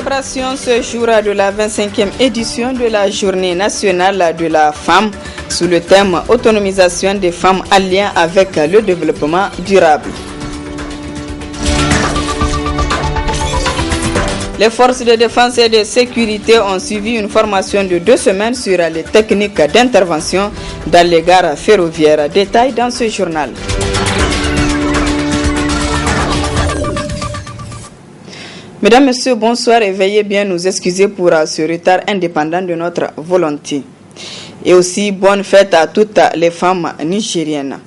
célébration ce jour de la 25e édition de la Journée nationale de la femme sous le thème Autonomisation des femmes en lien avec le développement durable. Les forces de défense et de sécurité ont suivi une formation de 2 semaines sur les techniques d'intervention dans les gares ferroviaires. Détail dans ce journal. Mesdames, Messieurs, bonsoir et veuillez bien nous excuser pour ce retard indépendant de notre volonté. Et aussi, bonne fête à toutes les femmes nigériennes.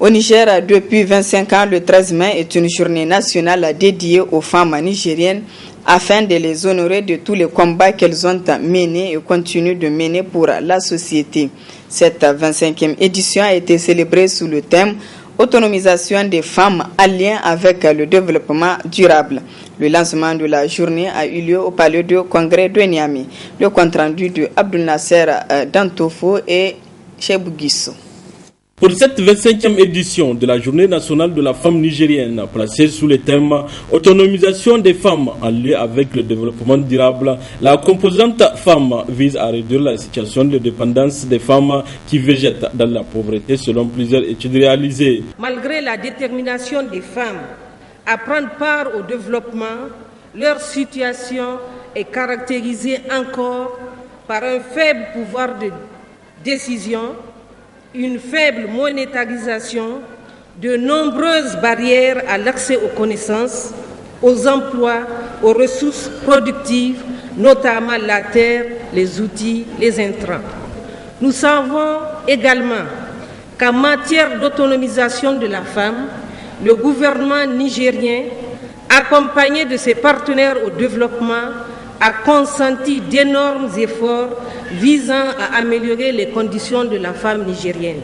Au Niger, depuis 25 ans, le 13 mai est une journée nationale dédiée aux femmes nigériennes afin de les honorer de tous les combats qu'elles ont menés et continuent de mener pour la société. Cette 25e édition a été célébrée sous le thème Autonomisation des femmes en lien avec le développement durable. Le lancement de la journée a eu lieu au palais de congrès de Niamey. Le compte-rendu de Abdul Nasser Dantofo et Chebou Guissou. Pour cette 25e édition de la Journée nationale de la femme nigérienne, placée sous le thème Autonomisation des femmes en lien avec le développement durable, la composante femme vise à réduire la situation de dépendance des femmes qui végètent dans la pauvreté selon plusieurs études réalisées. Malgré la détermination des femmes à prendre part au développement, leur situation est caractérisée encore par un faible pouvoir de décision, une faible monétarisation, de nombreuses barrières à l'accès aux connaissances, aux emplois, aux ressources productives, notamment la terre, les outils, les intrants. Nous savons également qu'en matière d'autonomisation de la femme, le gouvernement nigérien, accompagné de ses partenaires au développement, a consenti d'énormes efforts visant à améliorer les conditions de la femme nigérienne.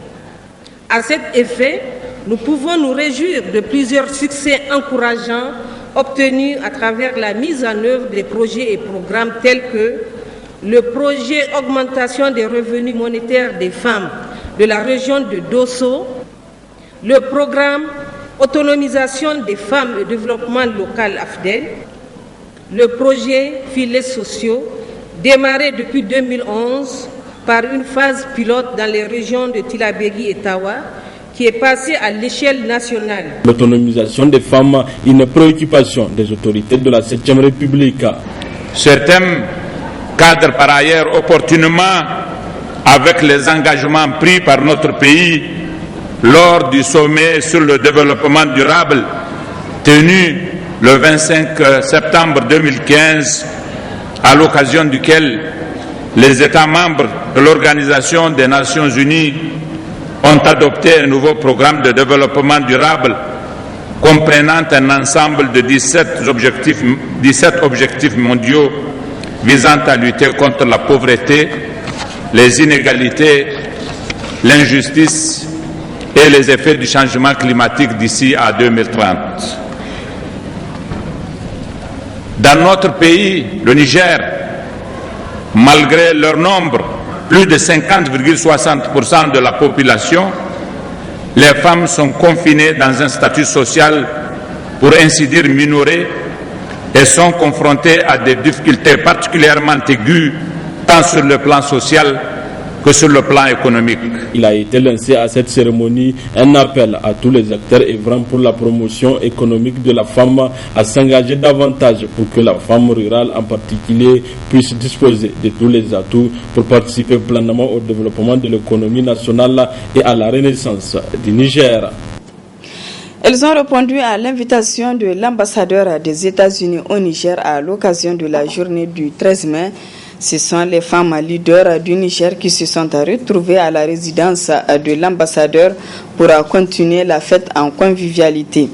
À cet effet, nous pouvons nous réjouir de plusieurs succès encourageants obtenus à travers la mise en œuvre des projets et programmes tels que le projet Augmentation des revenus monétaires des femmes de la région de Dosso, le programme Autonomisation des femmes et développement local AFDEL, le projet Filets sociaux, démarré depuis 2011 par une phase pilote dans les régions de Tillabéri et Tawa, qui est passée à l'échelle nationale. L'autonomisation des femmes est une préoccupation des autorités de la 7e République. Ce thème cadre par ailleurs opportunément avec les engagements pris par notre pays lors du sommet sur le développement durable tenu le 25 septembre 2015, à l'occasion duquel les États membres de l'Organisation des Nations Unies ont adopté un nouveau programme de développement durable comprenant un ensemble de 17 objectifs mondiaux visant à lutter contre la pauvreté, les inégalités, l'injustice et les effets du changement climatique d'ici à 2030. Dans notre pays, le Niger, malgré leur nombre, plus de 50,60% de la population, les femmes sont confinées dans un statut social, pour ainsi dire minoré, et sont confrontées à des difficultés particulièrement aiguës, tant sur le plan social que sur le plan économique. Il a été lancé à cette cérémonie un appel à tous les acteurs œuvrant pour la promotion économique de la femme à s'engager davantage pour que la femme rurale en particulier puisse disposer de tous les atouts pour participer pleinement au développement de l'économie nationale et à la renaissance du Niger. Elles ont répondu à l'invitation de l'ambassadeur des États-Unis au Niger à l'occasion de la journée du 13 mai. Ce sont les femmes leaders du Niger qui se sont retrouvées à la résidence de l'ambassadeur pour continuer la fête en convivialité.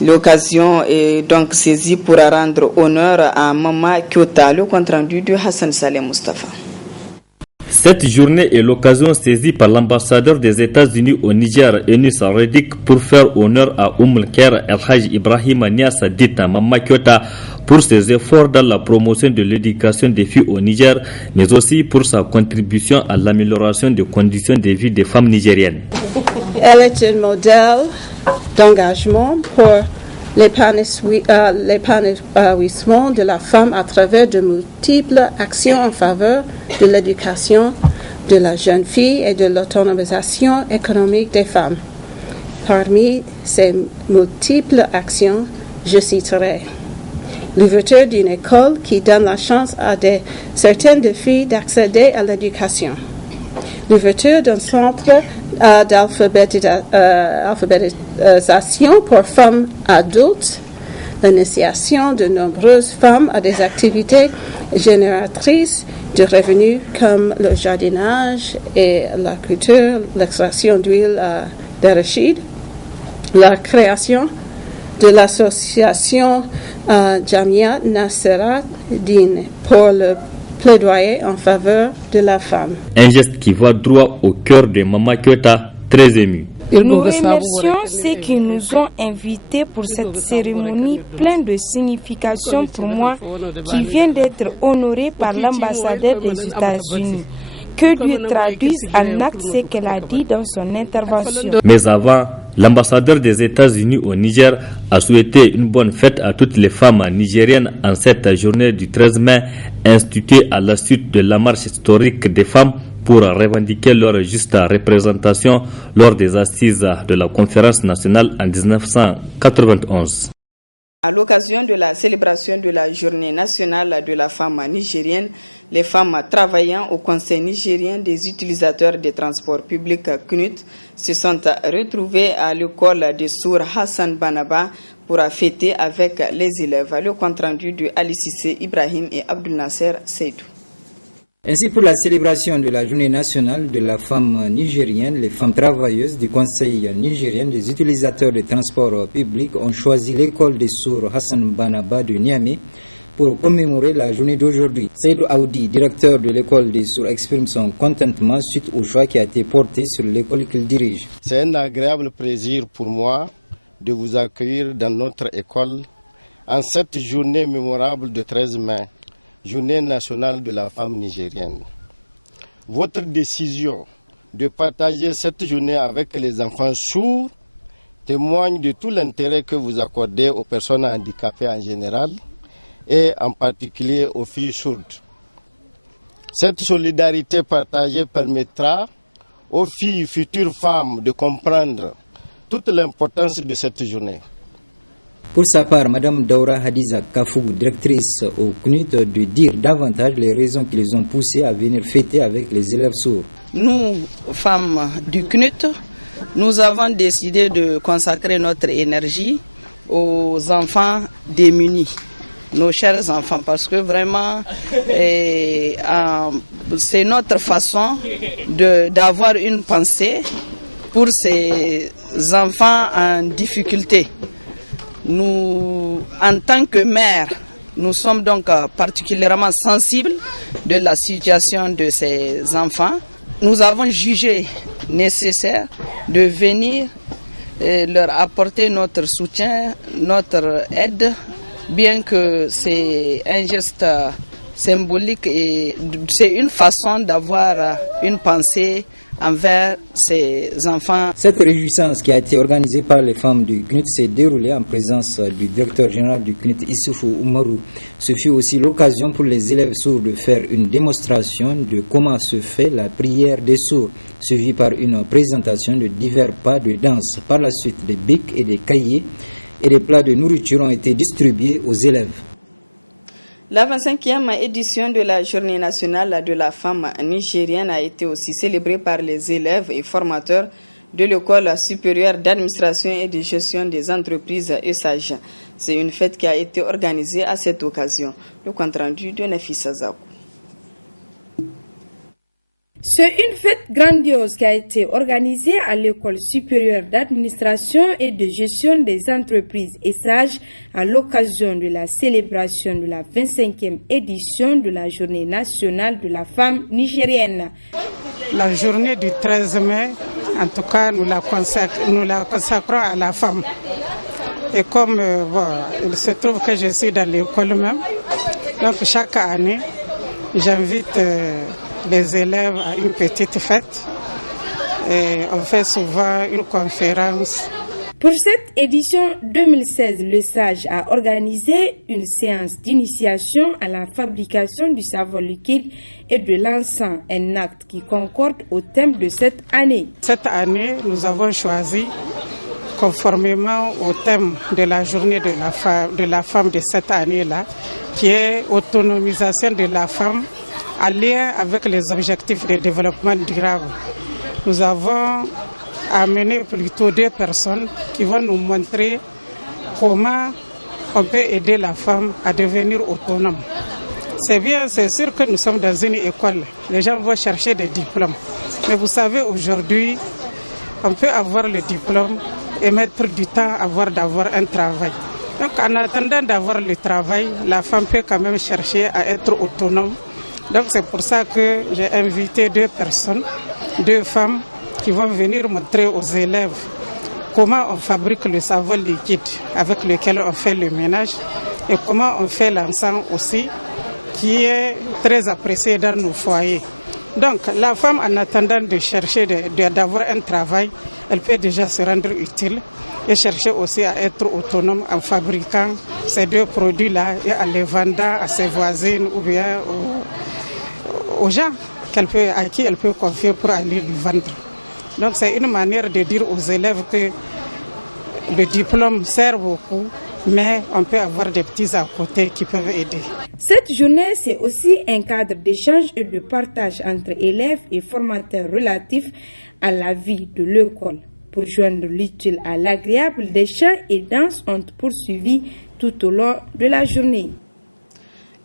L'occasion est donc saisie pour rendre honneur à Mama Kyota, le compte-rendu de Hassan Saleh Mustafa. Cette journée est l'occasion saisie par l'ambassadeur des États-Unis au Niger, Eunice Reddick, pour faire honneur à Ker El Haj Ibrahim Niassa Dita Mama Kyota pour ses efforts dans la promotion de l'éducation des filles au Niger, mais aussi pour sa contribution à l'amélioration des conditions de vie des femmes nigériennes. Elle est un modèle d'engagement pour l'épanouissement de la femme à travers de multiples actions en faveur de l'éducation de la jeune fille et de l'autonomisation économique des femmes. Parmi ces multiples actions, je citerai l'ouverture d'une école qui donne la chance à certaines filles d'accéder à l'éducation, l'ouverture d'un centre d'alphabétisation pour femmes adultes, l'initiation de nombreuses femmes à des activités génératrices de revenus comme le jardinage et la culture, l'extraction d'huile d'arachide, la création de l'association Jamia Nasserat Din pour le plaidoyer en faveur de la femme. Un geste qui va droit au cœur de Mama Kyota, très émue. Nous remercions ceux qui nous ont invités pour cette cérémonie pleine de signification pour moi, qui vient d'être honorée par l'ambassadeur des États-Unis. Que Dieu traduise en acte ce qu'elle a dit dans son intervention. Mais avant, l'ambassadeur des États-Unis au Niger a souhaité une bonne fête à toutes les femmes nigériennes en cette journée du 13 mai, instituée à la suite de la marche historique des femmes pour revendiquer leur juste représentation lors des assises de la conférence nationale en 1991. À l'occasion de la célébration de la journée nationale de la femme nigérienne, les femmes travaillant au Conseil nigérien des utilisateurs des transports publics CNUT se sont retrouvées à l'école de Sour Hassan Banaba pour fêter avec les élèves. Le compte-rendu de Ali Cissé Ibrahim et Abdul Nasser Seydou. Ainsi, pour la célébration de la journée nationale de la femme nigérienne, les femmes travailleuses du Conseil nigérien des utilisateurs des transports publics ont choisi l'école des Sour Hassan Banaba de Niamey pour commémorer la journée d'aujourd'hui. Seydou Aoudi, directeur de l'école des Sour, exprime son contentement suite au choix qui a été porté sur l'école qu'il dirige. C'est un agréable plaisir pour moi de vous accueillir dans notre école en cette journée mémorable de 13 mai. Journée nationale de la femme nigérienne. Votre décision de partager cette journée avec les enfants sourds témoigne de tout l'intérêt que vous accordez aux personnes handicapées en général et en particulier aux filles sourdes. Cette solidarité partagée permettra aux filles futures femmes de comprendre toute l'importance de cette journée. Pour sa part, Mme Daura Hadiza Kafou, directrice au CNUT, de dire davantage les raisons qui les ont poussées à venir fêter avec les élèves sourds. Nous, femmes du CNUT, nous avons décidé de consacrer notre énergie aux enfants démunis, nos chers enfants, parce que vraiment, c'est notre façon d'avoir une pensée pour ces enfants en difficulté. Nous, en tant que mère, nous sommes donc particulièrement sensibles de la situation de ces enfants. Nous avons jugé nécessaire de venir leur apporter notre soutien, notre aide, bien que c'est un geste symbolique et c'est une façon d'avoir une pensée envers ces enfants. Cette réjouissance qui a été organisée par les femmes du CNUT s'est déroulée en présence du directeur général du CNUT, Issoufou Oumarou. Ce fut aussi l'occasion pour les élèves sourds de faire une démonstration de comment se fait la prière des sourds, suivie par une présentation de divers pas de danse. Par la suite, des bics et des cahiers et des plats de nourriture ont été distribués aux élèves. La 25e édition de la Journée nationale de la femme nigérienne a été aussi célébrée par les élèves et formateurs de l'École supérieure d'administration et de gestion des entreprises ESAGE. C'est une fête qui a été organisée à cette occasion. Le compte-rendu de Nafissa Zakou. C'est une fête grandiose qui a été organisée à l'École supérieure d'administration et de gestion des entreprises ESAGE à l'occasion de la célébration de la 25e édition de la Journée nationale de la femme nigérienne. La journée du 13 mai, en tout cas, nous la consacrons à la femme. Et comme il se trouve que je suis dans l'école même, donc chaque année, j'invite les élèves à une petite fête et on fait souvent une conférence. Pour cette édition 2016, le SAGE a organisé une séance d'initiation à la fabrication du savon liquide et de l'encens, un acte qui concorde au thème de cette année. Cette année, nous avons choisi, conformément au thème de la journée de la femme de cette année-là, qui est autonomisation de la femme en lien avec les objectifs de développement durable. Nous avons amené plutôt 2 personnes qui vont nous montrer comment on peut aider la femme à devenir autonome. C'est bien, c'est sûr que nous sommes dans une école. Les gens vont chercher des diplômes. Mais vous savez, aujourd'hui, on peut avoir le diplôme et mettre du temps d'avoir un travail. Donc en attendant d'avoir le travail, la femme peut quand même chercher à être autonome. Donc c'est pour ça que j'ai invité 2 personnes, 2 femmes qui vont venir montrer aux élèves comment on fabrique le savon liquide avec lequel on fait le ménage et comment on fait l'encens aussi, qui est très apprécié dans nos foyers. Donc la femme, en attendant de chercher d'avoir un travail, elle peut déjà se rendre utile et chercher aussi à être autonome en fabriquant ces 2 produits-là et en les vendant à ses voisines ou bien aux gens à qui elle peut confier pour aller lui vendre. Donc c'est une manière de dire aux élèves que le diplôme sert beaucoup, mais on peut avoir des petits à côté qui peuvent aider. Cette journée, c'est aussi un cadre d'échange et de partage entre élèves et formateurs relatifs à la vie de l'école. Pour joindre l'utile à l'agréable, des chants et danses ont poursuivi tout au long de la journée.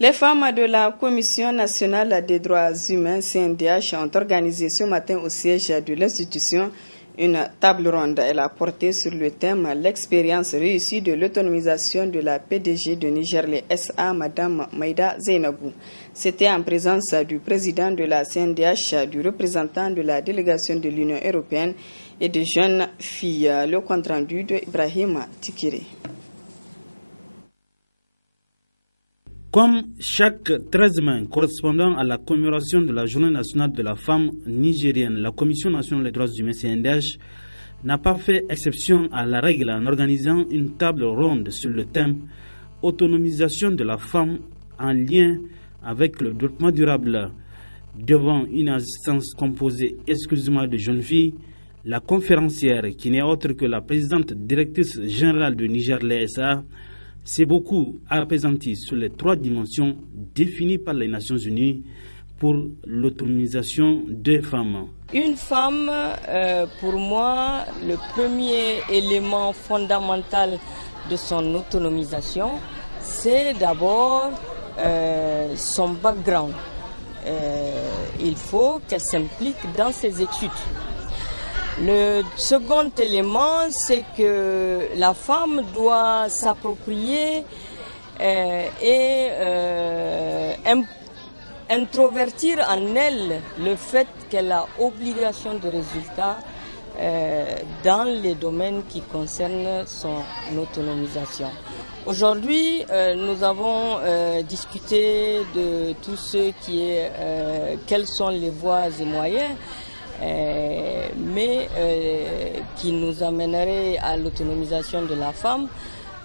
Les femmes de la Commission nationale des droits humains, CNDH, ont organisé ce matin au siège de l'institution une table ronde. Elle a porté sur le thème « L'expérience réussie de l'autonomisation de la PDG de Nigerlais SA, Madame Maïda Zainabou ». C'était en présence du président de la CNDH, du représentant de la délégation de l'Union européenne et de jeunes filles. Le compte-rendu de Ibrahim Tikiri. Comme chaque 13 mai correspondant à la commémoration de la Journée nationale de la femme nigérienne, la Commission nationale des droits humains CNDH n'a pas fait exception à la règle en organisant une table ronde sur le thème « Autonomisation de la femme en lien avec le développement durable ». Devant une assistance composée exclusivement de jeunes filles, la conférencière, qui n'est autre que la présidente directrice générale de Nigerlais SA, s'est beaucoup appesantie sur les 3 dimensions définies par les Nations Unies pour l'autonomisation des femmes. Une femme, pour moi, le premier élément fondamental de son autonomisation, c'est d'abord son background. Il faut qu'elle s'implique dans ses études. Le second élément, c'est que la femme doit s'approprier et introvertir en elle le fait qu'elle a obligation de résultat dans les domaines qui concernent son autonomisation. Aujourd'hui, nous avons discuté de tout ce qui est quelles sont les voies et moyens, mais qui nous amènerait à l'autonomisation de la femme.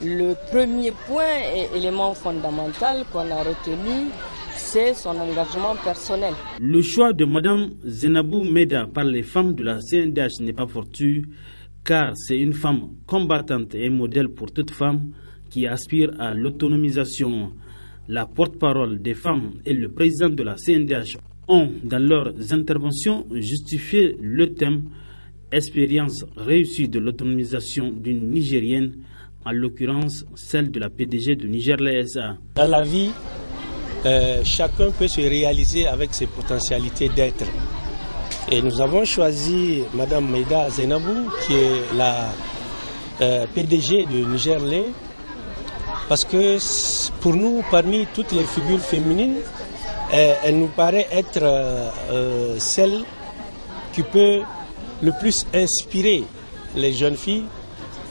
Le premier point et élément fondamental qu'on a retenu, c'est son engagement personnel. Le choix de Mme Zainabou Maïda par les femmes de la CNDH n'est pas fortuit, car c'est une femme combattante et un modèle pour toute femme qui aspire à l'autonomisation. La porte-parole des femmes et le président de la CNDH ont, dans leurs interventions, justifié le thème « Expérience réussie de l'autonomisation d'une Nigérienne », en l'occurrence celle de la PDG de Nigerlais SA. Dans la vie, chacun peut se réaliser avec ses potentialités d'être. Et nous avons choisi Mme Maïda Zainabou, qui est la PDG de Nigerlais, parce que pour nous, parmi toutes les figures féminines, elle nous paraît être celle qui peut le plus inspirer les jeunes filles,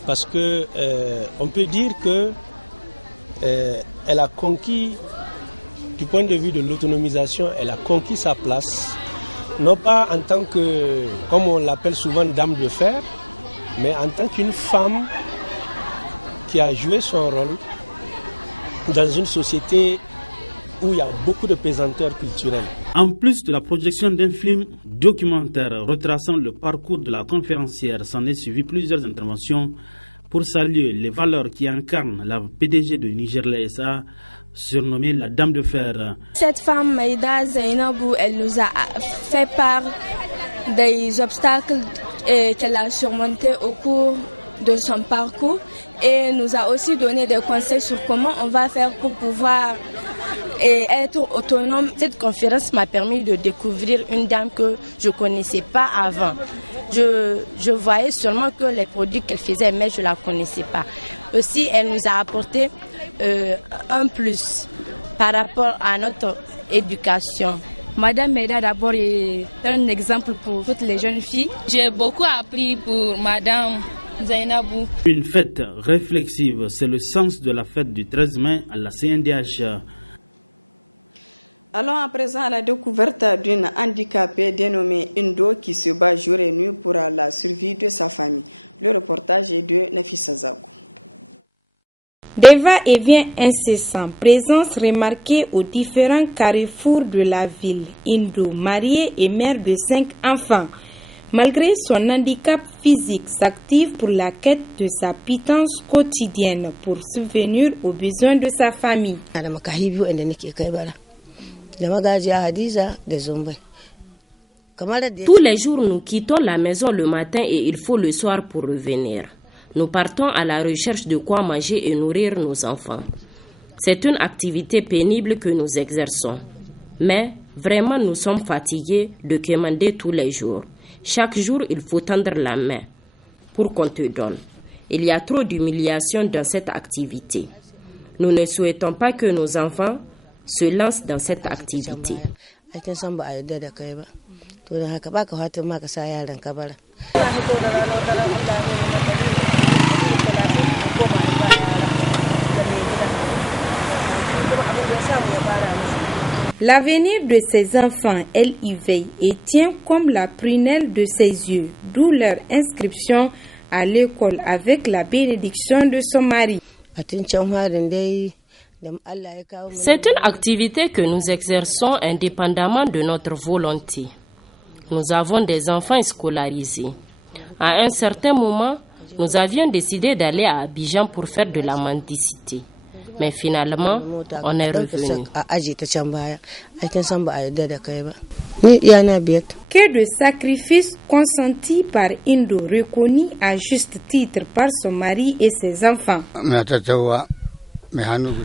parce que on peut dire que elle a conquis, du point de vue de l'autonomisation, elle a conquis sa place, non pas en tant que, comme on l'appelle souvent, dame de fer, mais en tant qu'une femme qui a joué son rôle dans une société où il y a beaucoup de pesanteurs culturels. En plus de la projection d'un film documentaire retraçant le parcours de la conférencière, s'en est suivi plusieurs interventions pour saluer les valeurs qui incarnent la PDG de Nigerlait SA, surnommée la Dame de Fer. Cette femme, Maïda Zainabou, elle nous a fait part des obstacles qu'elle a surmontés au cours de son parcours et nous a aussi donné des conseils sur comment on va faire pour pouvoir être autonome. Cette conférence m'a permis de découvrir une dame que je ne connaissais pas avant. Je voyais seulement que les produits qu'elle faisait, mais je ne la connaissais pas. Aussi, elle nous a apporté un plus par rapport à notre éducation. Madame Maïda d'abord est un exemple pour toutes les jeunes filles. J'ai beaucoup appris pour Madame Zainabou. Une fête réflexive, c'est le sens de la fête du 13 mai à la CNDH. Allons à présent à la découverte d'une handicapée dénommée Indo qui se bat jour et nuit pour la survie de sa famille. Le reportage est de Nafissa Zakou. Des va-et-vient incessants, présence remarquée aux différents carrefours de la ville. Indo, mariée et mère de 5 enfants. Malgré son handicap physique, s'active pour la quête de sa pitance quotidienne pour subvenir aux besoins de sa famille. Tous les jours, nous quittons la maison le matin et il faut le soir pour revenir. Nous partons à la recherche de quoi manger et nourrir nos enfants. C'est une activité pénible que nous exerçons. Mais vraiment, nous sommes fatigués de commander tous les jours. Chaque jour, il faut tendre la main pour qu'on te donne. Il y a trop d'humiliation dans cette activité. Nous ne souhaitons pas que nos enfants se lancent dans cette activité. L'avenir de ses enfants, elle y veille et tient comme la prunelle de ses yeux, d'où leur inscription à l'école avec la bénédiction de son mari. C'est une activité que nous exerçons indépendamment de notre volonté. Nous avons des enfants scolarisés. À un certain moment, nous avions décidé d'aller à Abidjan pour faire de la mendicité. Mais finalement, on est revenu. Que de sacrifices consentis par Indo, reconnus à juste titre par son mari et ses enfants.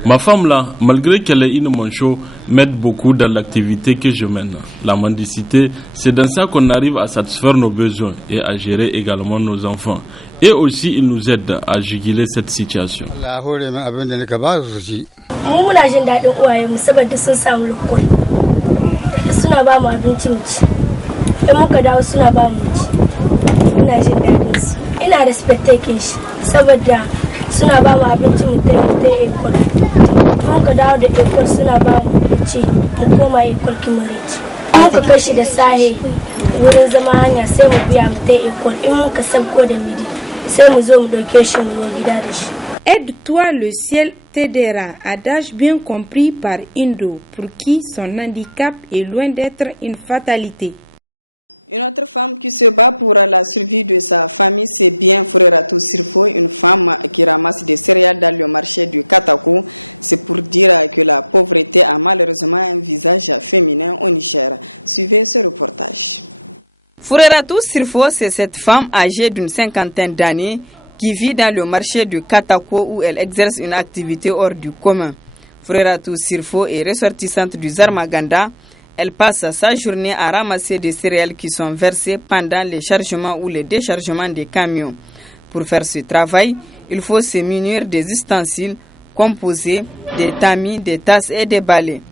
Ma femme là, malgré qu'elle est une manchot, m'aide beaucoup dans l'activité que je mène. La mendicité, c'est dans ça qu'on arrive à satisfaire nos besoins et à gérer également nos enfants. Et aussi, il nous aide à juguler cette situation. Suna ba mu abinci mu ta ekol mun ka dawo da ekol suna ba mu ci mu koma ekol kimareci mun ka kashi da sahe wurin zama hanya sai mu biya mu ta ekol in mun ka sabko da midi sai mu zo mu dauke shi mu gida da shi. Aide-toi, le ciel t'aidera, adage bien compris par Indo, pour qui son handicap est loin d'être une fatalité. Une autre femme qui se bat pour la survie de sa famille, c'est bien Fureratou Sirfo, une femme qui ramasse des céréales dans le marché du Katako. C'est pour dire que la pauvreté a malheureusement un visage féminin au Niger. Suivez ce reportage. Fureratou Sirfo, c'est cette femme âgée d'une 50aine d'années qui vit dans le marché du Katako où elle exerce une activité hors du commun. Fureratou Sirfo est ressortissante du Zarmaganda. Elle passe sa journée à ramasser des céréales qui sont versées pendant les chargements ou les déchargements des camions. Pour faire ce travail, il faut se munir des ustensiles composés des tamis, des tasses et des balais.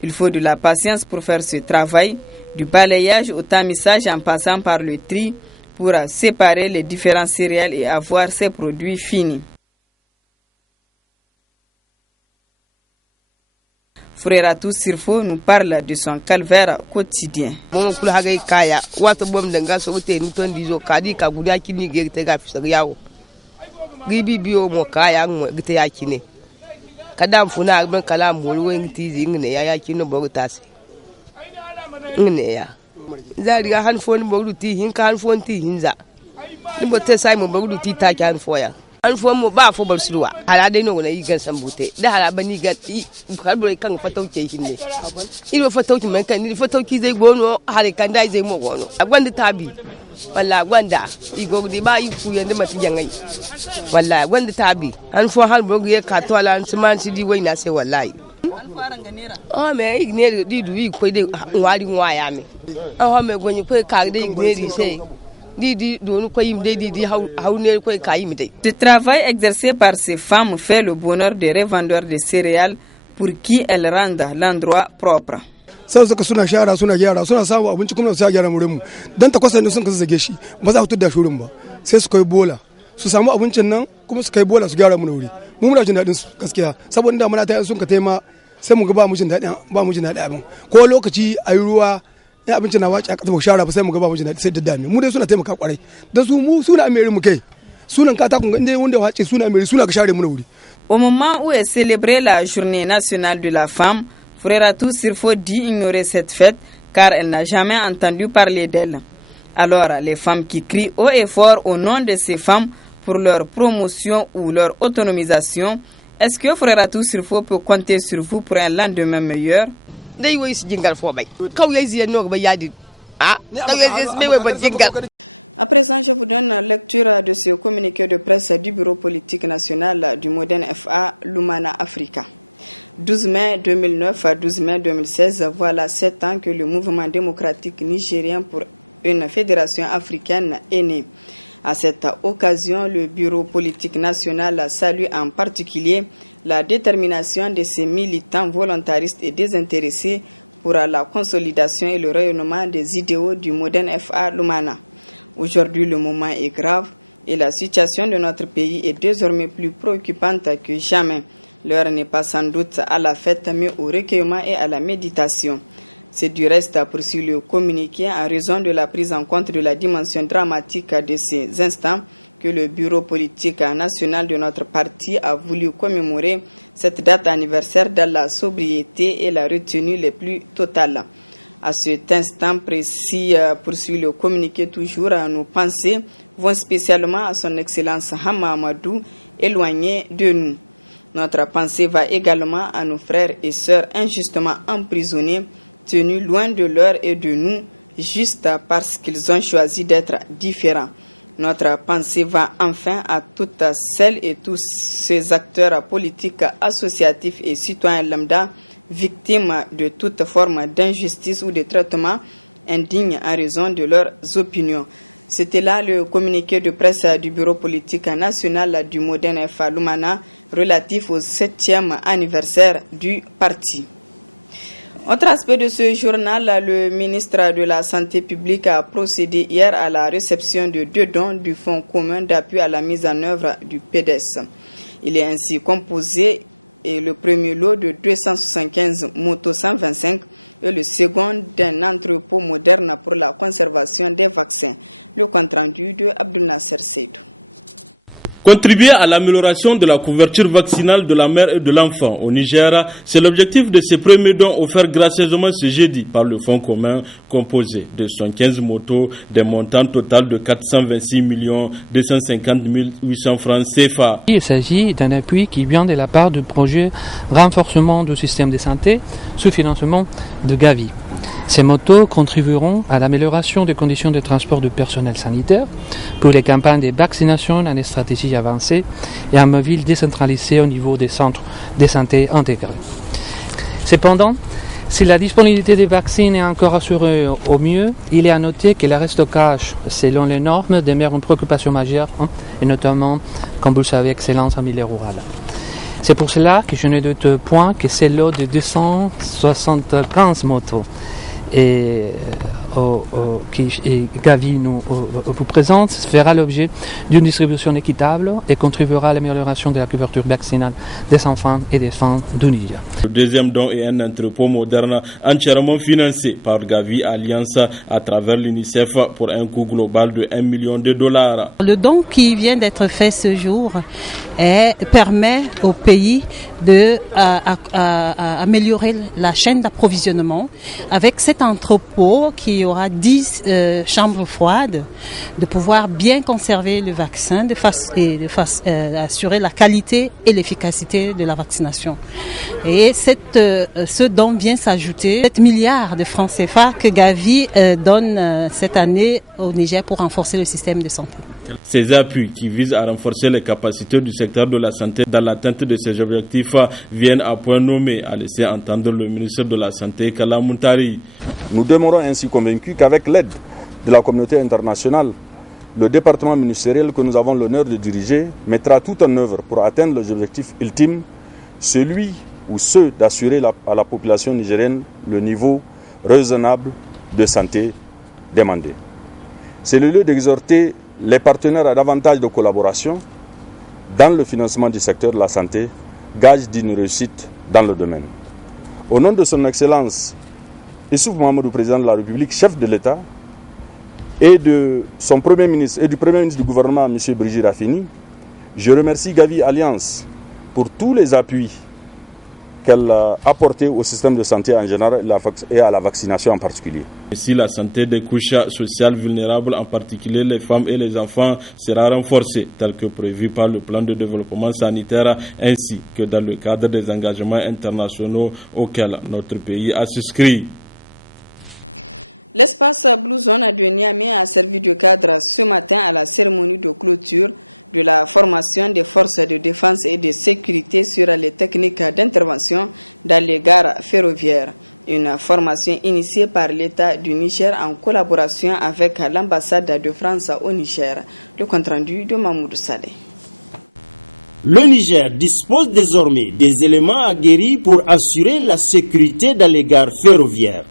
Il faut de la patience pour faire ce travail, du balayage au tamissage en passant par le tri pour séparer les différents céréales et avoir ces produits finis. Freratou Sirfo nous parle de son calvaire quotidien. Kadam funa ben kala mulu wen tizi ngne ya kino bogu tasi ngne ya zari ga han fon bogu ti hin kan fon ti hinza ni bote sai mo bogu ti ta kan foya an fon mo ba fo bar suwa hala dai no na yi gan sambute da hala bani ga kal bore kan fatauke hinne ilo fatauki men kan ni fatauki zai gono hare kan dai zai mo gono agwanda tabi walla gwanda igo di ba iku yende mati jangai walla gwanda tabi an fo hal bogu ye ka to ala an siman sidi wayna se wallahi oh me ignere di du ko de wari nwaya me oh me gonyi ko ka de ignere se Ce travail exercé par ces femmes fait le bonheur des revendeurs de céréales pour qui elles rendent l'endroit propre. Sai suka suna shara suna gyara suna samu abinci kuma su gyara murin mu dan ta kwasa ne sun kasa zage shi ba za su tudda shurin ba sai su kai bola su samu abincin nan kuma su kai bola su gyara mu wuri mu muna jin dadin su gaskiya saboda da muna ta sun ka taima sai mu ga ba mu jin dadin abin ko lokaci ayi ruwa ya abincin na wace a kasa shara ba sai mu ga ba mu jin dadin sai daddame mu dai suna taimaka kwarai dan su mu suna ameri mu kai sunan katakun inda wanda wace suna ameri suna ka share mu wuri. Au moment où est célébrée la journée nationale de la femme, Freratou Sirfo dit ignorer cette fête car elle n'a jamais entendu parler d'elle. Alors, les femmes qui crient haut et fort au nom de ces femmes pour leur promotion ou leur autonomisation, est-ce que Freratou Sirfo peut compter sur vous pour un lendemain meilleur? À présent, je vous donne lecture de ce communiqué de presse du Bureau politique national du Modène FA Lumana Africa. 12 mai 2009 à 12 mai 2016, voilà 7 ans que le mouvement démocratique nigérien pour une fédération africaine est né. À cette occasion, le Bureau politique national salue en particulier la détermination de ses militants volontaristes et désintéressés pour la consolidation et le rayonnement des idéaux du Modène FA Lumana. Aujourd'hui, le moment est grave et la situation de notre pays est désormais plus préoccupante que jamais. L'heure n'est pas sans doute à la fête, mais au recueillement et à la méditation. C'est du reste poursuit le communiqué en raison de la prise en compte de la dimension dramatique de ces instants que le bureau politique national de notre parti a voulu commémorer cette date anniversaire dans la sobriété et la retenue les plus totales. À cet instant précis, poursuit le communiqué toujours, nos pensées vont spécialement à son Excellence Hama Amadou, éloigné de nous. Notre pensée va également à nos frères et sœurs injustement emprisonnés, tenus loin de leur et de nous, juste parce qu'ils ont choisi d'être différents. Notre pensée va enfin à toutes celles et tous ces acteurs politiques, associatifs et citoyens lambda, victimes de toute forme d'injustice ou de traitement indigne en raison de leurs opinions. C'était là le communiqué de presse du Bureau politique national du Modène FA Lumana relatif au 7e anniversaire du parti. Autre aspect de ce journal, le ministre de la Santé publique a procédé hier à la réception de 2 dons du Fonds commun d'appui à la mise en œuvre du PDS. Il est ainsi composé et le premier lot de 275 motos 125 et le second d'un entrepôt moderne pour la conservation des vaccins. Le compte-rendu de Abdel Nasser Seydou. Contribuer à l'amélioration de la couverture vaccinale de la mère et de l'enfant au Niger, c'est l'objectif de ces premiers dons offerts gracieusement ce jeudi par le Fonds commun composé de 115 motos d'un montant total de 426 250 800 francs CFA. Il s'agit d'un appui qui vient de la part du projet renforcement du système de santé sous financement de Gavi. Ces motos contribueront à l'amélioration des conditions de transport du personnel sanitaire pour les campagnes de vaccination en des stratégies avancées et en mobile décentralisé au niveau des centres de santé intégrés. Cependant, si la disponibilité des vaccins est encore assurée au mieux, il est à noter que le restockage, selon les normes, demeure une préoccupation majeure, et notamment, comme vous le savez, excellence en milieu rural. C'est pour cela que je ne doute point que c'est lot de 275 motos et Gavi nous vous présente fera l'objet d'une distribution équitable et contribuera à l'amélioration de la couverture vaccinale des enfants et des femmes du Niger. Le deuxième don est un entrepôt moderne entièrement financé par Gavi Alliance à travers l'UNICEF pour un coût global de $1 million. Le don qui vient d'être fait ce jour permet au pays d'améliorer la chaîne d'approvisionnement avec cet entrepôt qui aura 10 chambres froides, de pouvoir bien conserver le vaccin assurer la qualité et l'efficacité de la vaccination. Et ce don vient s'ajouter 7 milliards de francs CFA que Gavi donne cette année au Niger pour renforcer le système de santé. Ces appuis qui visent à renforcer les capacités du secteur de la santé dans l'atteinte de ces objectifs viennent à point nommé, a laissé entendre le ministre de la Santé, Kalla Muntari. Nous demeurons ainsi convaincus qu'avec l'aide de la communauté internationale, le département ministériel que nous avons l'honneur de diriger mettra tout en œuvre pour atteindre l'objectif ultime, celui ou ceux d'assurer à la population nigérienne le niveau raisonnable de santé demandé. C'est le lieu d'exhorter les partenaires à davantage de collaboration dans le financement du secteur de la santé, gage d'une réussite dans le domaine. Au nom de son Excellence Issoufou Mahamadou, président de la République, chef de l'État, et de son Premier ministre et du Premier ministre du gouvernement, M. Brigitte Raffini, je remercie Gavi Alliance pour tous les appuis qu'elle a apportés au système de santé en général et à la vaccination en particulier. Si la santé des couches sociales vulnérables, en particulier les femmes et les enfants, sera renforcée, tel que prévu par le plan de développement sanitaire, ainsi que dans le cadre des engagements internationaux auxquels notre pays a souscrit. L'espace Blue Zone de Niamey a servi de cadre ce matin à la cérémonie de clôture de la formation des forces de défense et de sécurité sur les techniques d'intervention dans les gares ferroviaires. Une formation initiée par l'État du Niger en collaboration avec l'ambassade de France au Niger. Le compte-rendu de Mahmoud Saleh. Le Niger dispose désormais des éléments aguerris pour assurer la sécurité dans les gares ferroviaires.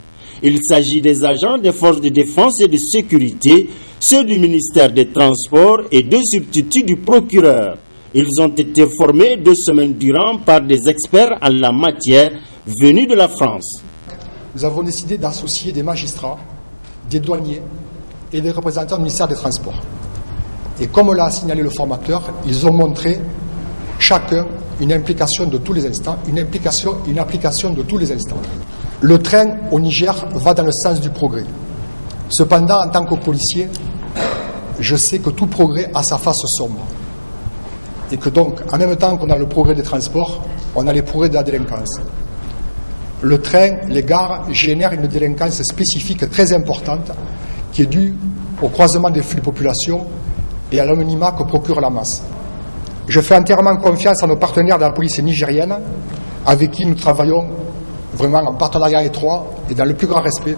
Il s'agit des agents des forces de défense et de sécurité, ceux du ministère des Transports et deux substituts du procureur. Ils ont été formés 2 semaines durant par des experts en la matière venus de la France. Nous avons décidé d'associer des magistrats, des douaniers et des représentants du ministère des Transports. Et comme l'a signalé le formateur, ils ont montré chacun une implication de tous les instants, une application de tous les instants. Le train au Niger va dans le sens du progrès. Cependant, en tant que policier, je sais que tout progrès a sa face sombre. Et que donc, en même temps qu'on a le progrès des transports, on a les progrès de la délinquance. Le train, les gares génèrent une délinquance spécifique très importante qui est due au croisement des flux de population et à l'anonymat que procure la masse. Je fais entièrement confiance à nos partenaires de la police nigérienne avec qui nous travaillons vraiment en partenariat étroit et dans le plus grand respect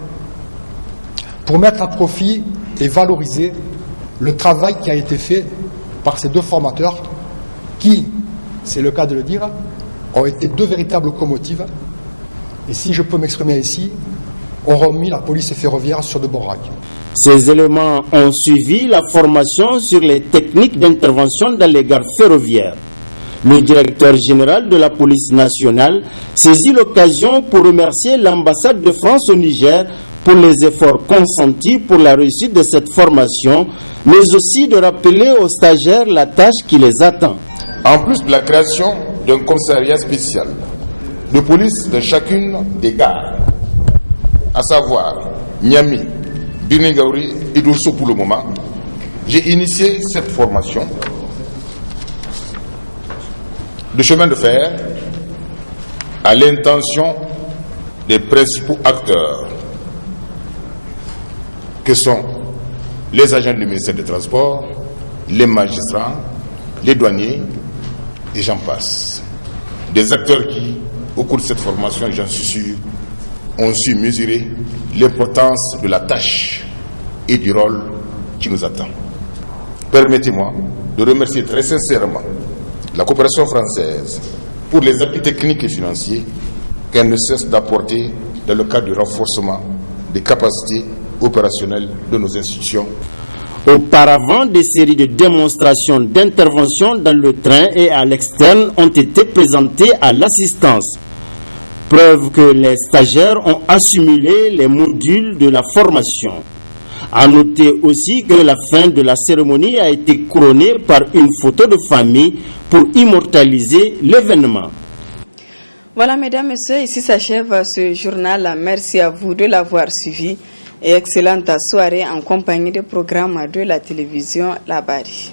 pour mettre à profit et valoriser le travail qui a été fait par ces 2 formateurs qui, c'est le cas de le dire, ont été 2 véritables locomotives et, si je peux m'exprimer ici, auront mis la police ferroviaire sur de bons rails. Ces éléments ont suivi la formation sur les techniques d'intervention dans les gares ferroviaires. Le directeur général de la police nationale saisit l'occasion pour remercier l'ambassade de France au Niger pour les efforts consentis pour la réussite de cette formation, mais aussi de rappeler aux stagiaires la tâche qui les attend. En plus de la création d'un commissariat spécial de police de chacune des gares, à savoir Niamey, Birningaouri et Dosso pour le moment, j'ai initié cette formation de chemin de fer à l'intention des principaux acteurs que sont les agents du ministère des Transports, les magistrats, les douaniers et j'en passe. Des acteurs qui, au cours de cette formation, j'en suis sûr, ont su mesurer l'importance de la tâche et du rôle qui nous attend. Permettez-moi de remercier très sincèrement la coopération française pour les appuis techniques et financiers qu'elle ne cesse d'apporter dans le cadre du renforcement des capacités opérationnelle de nos institutions. Auparavant, des séries de démonstrations d'intervention dans le train et à l'externe ont été présentées à l'assistance. Preuve que les stagiaires ont assimilé les modules de la formation. À noter aussi que la fin de la cérémonie a été couronnée par une photo de famille pour immortaliser l'événement. Voilà, mesdames, messieurs, ici s'achève ce journal. Merci à vous de l'avoir suivi et excellente soirée en compagnie des programmes de la télévision Labari.